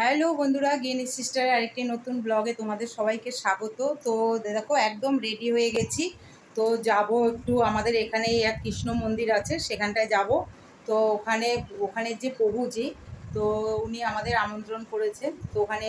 Hello বন্ধুরা, গিনি সিস্টারের আরেকটি নতুন ব্লগে তোমাদের সবাইকে স্বাগত। তো দেখো একদম রেডি হয়ে গেছি। তো যাব একটু, আমাদের এখানেই এক কৃষ্ণ মন্দির আছে, সেখানটায় যাব। তো ওখানে যে প্রভুজি, তো উনি আমাদের আমন্ত্রণ করেছেন। তো ওখানে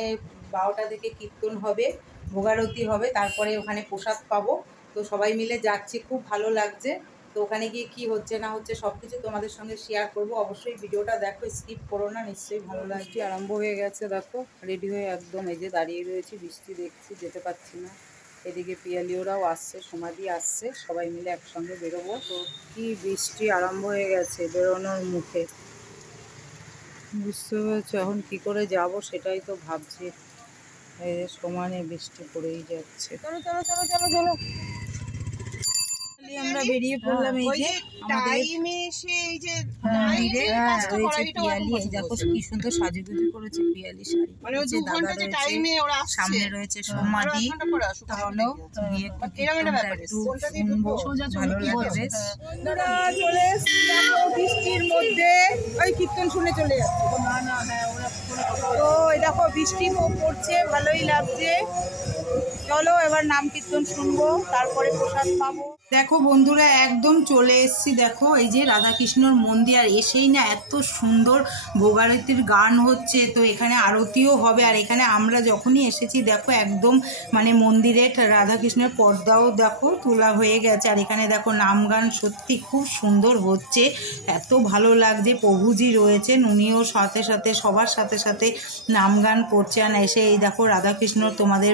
12টা থেকে কীর্তন হবে, ভোগারতি হবে, তারপরে ওখানে প্রসাদ পাবো। তো সবাই মিলে যাচ্ছি, খুব ভালো লাগছে। তো ওখানে গিয়ে কী হচ্ছে না হচ্ছে সব কিছু তোমাদের সঙ্গে শেয়ার করব। অবশ্যই ভিডিওটা দেখো, স্কিপ করো না, নিশ্চয়ই ভালো লাগছে। আরম্ভ হয়ে গেছে, দেখো রেডি হয়ে একদম এই যে দাঁড়িয়ে রয়েছি, বৃষ্টি দেখছি, যেতে পারছি না। এদিকে পিয়ালিওরাও আসছে, সমাধি আসছে, সবাই মিলে একসঙ্গে বেরোবো। তো কি বৃষ্টি আরম্ভ হয়ে গেছে বেরোনোর মুখে, বুঝতে পেরেছো? এখন কী করে যাব সেটাই তো ভাবছি। এই যে সমানে বৃষ্টি পড়েই যাচ্ছে। চলো চলো চলো চলো চলো, আমরা বেরিয়ে পড়লাম। এই যে পিয়ালি, এই দেখো কি সুন্দর সাজুগুজু করেছে, পিয়ালি শাড়ি, দাদা রয়েছে, সামনে রয়েছে সমাধি। তাহলে একটু শুনবো, ভালো লাগবে। চলে বৃষ্টির মধ্যে ওই কীর্তন শুনে চলে যাচ্ছে। তো এই দেখো বৃষ্টি পড়ছে, ভালোই লাগছে। চলো এবার নাম কীর্তন শুনবো, তারপরে প্রসাদ পাবো। দেখো বন্ধুরা একদম চলে এসেছি। দেখো এই যে রাধাকৃষ্ণর মন্দির, আর এসেই না এত সুন্দর ভোগারতির গান হচ্ছে। তো এখানে আরতিও হবে। আর এখানে আমরা যখনই এসেছি দেখো একদম মানে মন্দিরে রাধাকৃষ্ণের পর্দাও দেখো তোলা হয়ে গেছে। আর এখানে দেখো নাম গান সত্যি খুব সুন্দর হচ্ছে, এত ভালো লাগছে। প্রভুজি রয়েছেন, উনিও সাথে সাথে সবার সাথে সাথে নাম গান করছেন। এসে এই দেখো রাধাকৃষ্ণ তোমাদের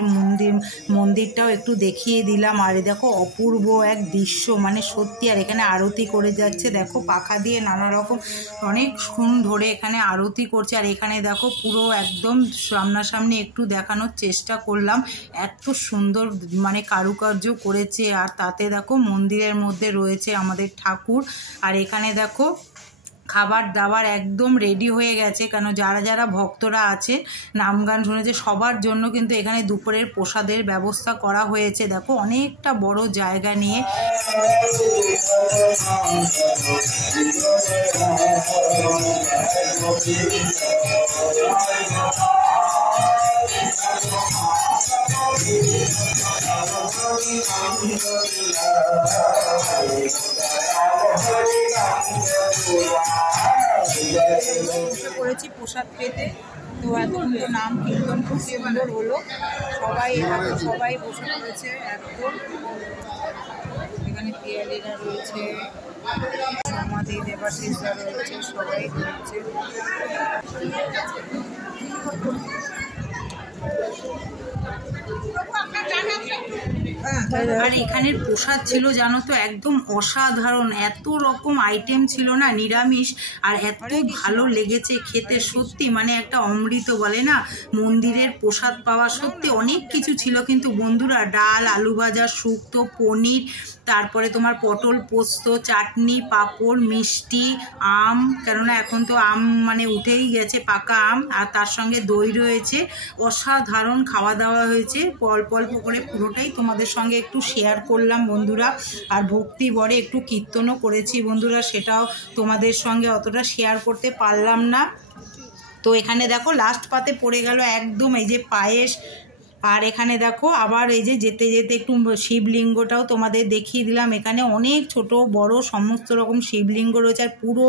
মন্দিরটাও একটু দেখিয়ে দিলাম। আর দেখো অপূর্ব এক দৃশ্য, মানে সত্যি। আর এখানে আরতি করে যাচ্ছে, দেখো পাখা দিয়ে নানা রকম অনেকক্ষণ ধরে এখানে আরতি করছে। আর এখানে দেখো পুরো একদম সামনাসামনি একটু দেখানোর চেষ্টা করলাম, এত সুন্দর মানে কারুকার্য করেছে। আর তাতে দেখো মন্দিরের মধ্যে রয়েছে আমাদের ঠাকুর। আর এখানে দেখো খাবার দাবার একদম রেডি হয়ে গেছে, কেন যারা যারা ভক্তরা আছে নাম গান শুনেছে সবার জন্য কিন্তু এখানে দুপুরের প্রসাদের ব্যবস্থা করা হয়েছে। দেখো অনেকটা বড় জায়গা নিয়ে। করেছি প্রসাদ পেতে। তো এতক্ষণ তো নাম কীর্তন খুব সুন্দর হলো, সবাই বসে পড়েছে একদম। এখানে পিয়ালিরা রয়েছে, সমাধি দেবাশিসরা রয়েছে, সবাই রয়েছে। আর এখানের প্রসাদ ছিল জানো তো একদম অসাধারণ, এত রকম আইটেম ছিল না, নিরামিষ, আর এত ভালো লেগেছে খেতে, সত্যি মানে একটা অমৃত বলে না মন্দিরের প্রসাদ পাওয়া। সত্যি অনেক কিছু ছিল কিন্তু বন্ধুরা, ডাল, আলু ভাজা, শুক্তো, পনির, তারপরে তোমার পটল পোস্ত, চাটনি, পাঁপড়, মিষ্টি, আম, কেননা এখন তো আম মানে উঠেই গেছে, পাকা আম, আর তার সঙ্গে দই রয়েছে। অসাধারণ খাওয়া দাওয়া হয়েছে, অল্প অল্প করে পুরোটাই তোমাদের সঙ্গে একটু শেয়ার করলাম বন্ধুরা। আর ভক্তি ভরে একটু কীর্তনও করেছি বন্ধুরা, সেটাও তোমাদের সঙ্গে অতটা শেয়ার করতে পারলাম না। তো এখানে দেখো লাস্ট পাতে পড়ে গেল একদম এই যে পায়েস। আর এখানে দেখো আবার এই যে যেতে যেতে একটু শিবলিঙ্গটাও তোমাদের দেখিয়ে দিলাম। এখানে অনেক ছোট বড় সমস্ত রকম শিবলিঙ্গ রয়েছে। আর পুরো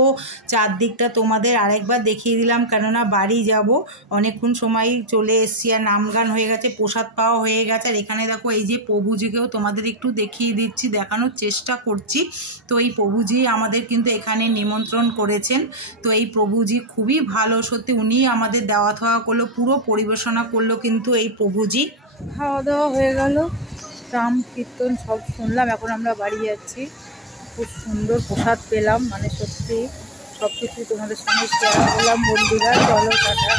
চারদিকটা তোমাদের আরেকবার দেখিয়ে দিলাম, কেননা বাড়ি যাব, অনেকক্ষণ সময় চলে এসছি। আর নাম গান হয়ে গেছে, প্রসাদ পাওয়া হয়ে গেছে। আর এখানে দেখো এই যে প্রভুজিকেও তোমাদের একটু দেখিয়ে দিচ্ছি, দেখানোর চেষ্টা করছি। তো এই প্রভুজি আমাদের কিন্তু এখানে নিমন্ত্রণ করেছেন। তো এই প্রভুজি খুবই ভালো, সত্যি উনি আমাদের দেওয়া থাওয়া করলো, পুরো পরিবেশনা করলো কিন্তু এই প্রভুজি। খাওয়া দাওয়া হয়ে গেল, নাম কীর্তন সব শুনলাম, এখন আমরা বাড়ি যাচ্ছি। খুব সুন্দর প্রসাদ পেলাম, মানে সত্যি সব কিছু তোমাদের সঙ্গে শেয়ার করলাম বন্ধুরা। চলো টাটা।